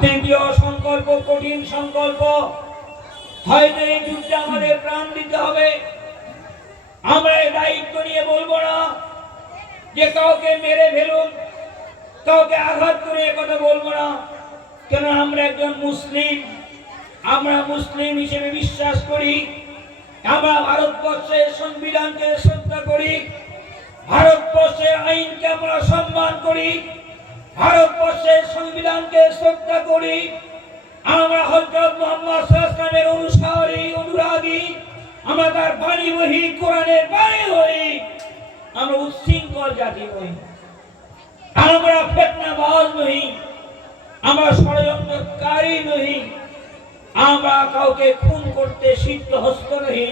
তৃতীয় সংকল্প, কঠিন সংকল্প, হয়তো এই যুদ্ধে আমাদের প্রাণ দিতে হবে। আমরা এই দায়িত্ব নিয়ে বলবো না যে কাউকে মেরে ফেলুন, কাউকে আঘাত করে কথা বলবো না, কেন আমরা একজন মুসলিম। আমরা মুসলিম হিসেবে বিশ্বাস করি, আমরা ভারতবর্ষের সংবিধানকে শ্রদ্ধা করি, ভারতবর্ষের আইনকে আমরা সম্মান করি, ভারতবর্ষের সংবিধানকে শ্রদ্ধা করি। আমরা হযরত মুহাম্মদ সাল্লাল্লাহু আলাইহি ওয়াসাল্লামের অনুসারী, অনুরাগী। আমরা তার বাণী বহি, কোরআনের বাণী হই। আমরা উচ্ছৃঙ্খল জাতি নই, আমরা ফিতনাবাজ নই, আমরা ষড়যন্ত্রকারী নই, আমরা কাউকে খুন করতে সিদ্ধহস্ত নই,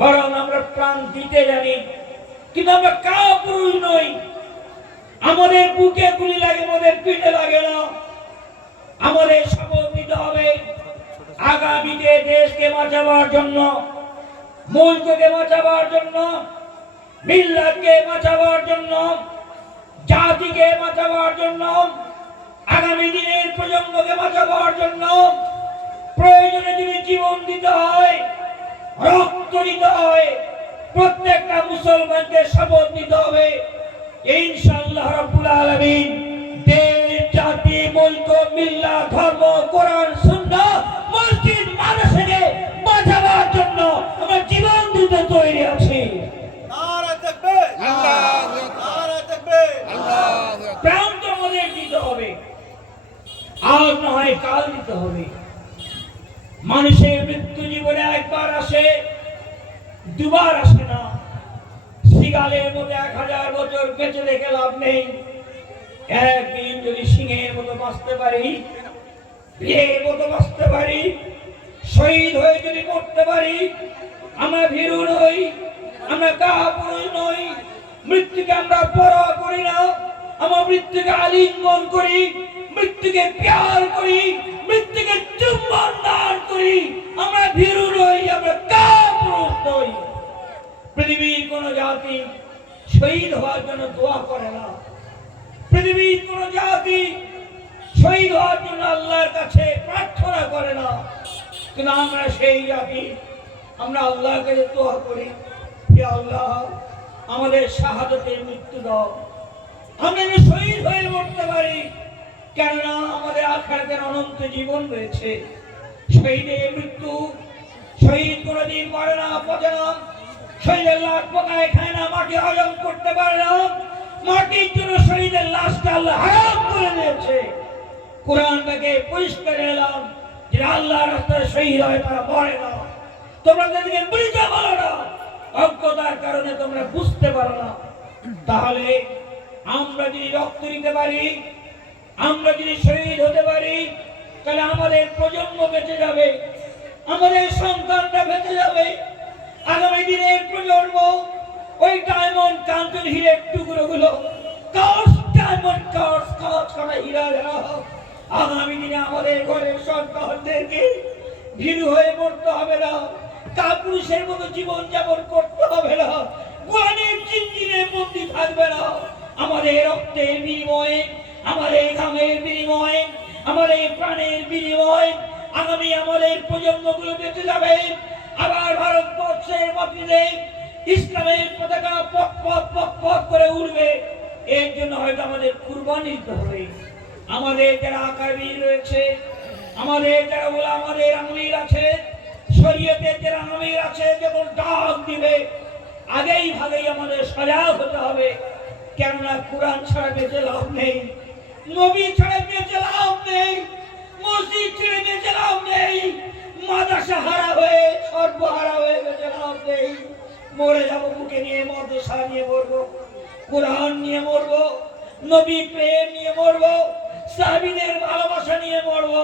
বরং আমরা প্রাণ দিতে জানি। কিন্তু আমরা কাপুরুষ নই। আমাদের বুকে গুলি লাগে, আমাদের পিঠে লাগে না। আমাদের শপথ নিতে হবে আগামীতে দেশকে বাঁচাবার জন্য, মুলককে বাঁচাবার জন্য, মিল্লাতকে বাঁচাবার জন্য, জাতিকে বাঁচাবার জন্য, আগামী দিনের প্রজন্মকে বাঁচাবার জন্য প্রয়োজনে যদি জীবন দিতে হয়, রক্ত দিতে হয়, প্রত্যেকটা মুসলমানকে শপথ নিতে হবে ইনশাআল্লাহ রাব্বুল আলামিন দেশ, জাতি, মুলক, মিল্লাত, ধর্ম, কোরআন, সুন্নাহ, মসজিদ, মাদ্রাসাকে বাঁচাবার জন্য আমরা জীবন দিতে তৈরি আছি। নারে তাকবীর, আল্লাহু আকবার, নারে তাকবীর, আল্লাহু আকবার। প্রাণ তো আমাদের দিতে হবে, আজ না হয় কাল দিতে হবে। মানুষের মৃত্যু জীবনে একবার আসে, দুবার আসে না। সিগালের মতো 1000 বছর বেঁচে থেকে লাভ নেই। একদিন যদি সিংহের মতো বাঁচতে পারি, বিয়ের মতো বাঁচতে পারি, শহীদ হয়ে যদি মরতে পারি, আমরা ভীরু নই, আমরা কাপুরুষ নই। মৃত্যুকে আমরা পরোয়া করি না, আমরা মৃত্যুকে আলিঙ্গন করি, মৃত্যুকে প্যার করি, মৃত্যুকে চুম্বন দান করি। আমরা ভীরু নই, আমরা কাপুরুষ নই। পৃথিবীর কোন জাতি শহীদ হওয়ার জন্য দোয়া করে না, পৃথিবীর কোন জাতি শহীদ হওয়ার জন্য আল্লাহর কাছে প্রার্থনা করে না। কিন্তু আমরা সেই জাতি, আমরা আল্লাহর কাছে দোয়া করি, হে আল্লাহ আমাদের শাহাদাতের মৃত্যু দাও, আমরা যেন শহীদ হয়ে মরতে পারি। কেননা আমাদের আখিরাতের অনন্ত জীবন রয়েছে। শহীদের মৃত্যু, শহীদ কোনদিন মরে না, পচে না। শহীদের লাশ পোকায় খায় না, মাটি হজম করতে পারে না। মাটির জন্য শহীদের লাশটা আল্লাহ হারাম করে দিয়েছে। কোরআন থেকে পরিষ্কার এলাম যে আল্লাহর রাস্তায় শহীদ হয় তারা মরে না। তোমরা তাদেরকে বুঝতে পারো না, অজ্ঞতার কারণে তোমরা বুঝতে পারো না। তাহলে আমরা যদি রক্ত দিতে পারি, আমরা যদি শহীদ হতে পারি, তাহলে আমাদের প্রজন্ম বেঁচে যাবে, আমাদের সন্তানরা বেঁচে যাবে। আগামী দিনের প্রজন্ম ওই ডায়মন্ড কাঞ্চন হীরের টুকরোগুলো, ডায়মন্ড কার্স করা হীরা আগামী দিনে আমাদের ঘরের সন্তানদেরকে ভীরু হয়ে মরতে হবে না, কাপুরুষের মতো জীবন যাপন করতে হবে না, গোলামের জিঞ্জিরে বন্দী থাকবে না। আমাদের রক্তের বিনিময়ে, আমাদের ঘামের বিনিময়ে, আমাদের প্রাণের বিনিময়ে আগামী আমাদের প্রজন্মগুলো বেঁচে যাবে। আবার ভারতবর্ষের মাটিতে ইসলামের পতাকা পক পক পক পক করে উঠবে। এর জন্য হয়তো আমাদের কুরবানি দিতে হবে। আমাদের যারা আকাবির রয়েছে, আমাদের যারা আমাদের আমির আছে, শরীয়তের যারা আমির আছে, যেমন ডাক দিবে, আগেই ভাগেই আমাদের সজাগ হতে হবে। কেননা কোরআন ছাড়া বেঁচে লাভ নেই, নবী ছাড়া বেঁচে লাভ নেই, মসজিদ ছেড়ে বেঁচে লাভ নেই, মাদ্রাসা হারা হয়ে, সর্বহারা হয়ে বেঁচে লাভ নেই। মরে যাবো বুকে নিয়ে, মাদ্রাসা নিয়ে মরবো, কোরআন নিয়ে মরবো, নবী প্রেম নিয়ে মরবো, সাহাবীদের ভালোবাসা নিয়ে মরবো।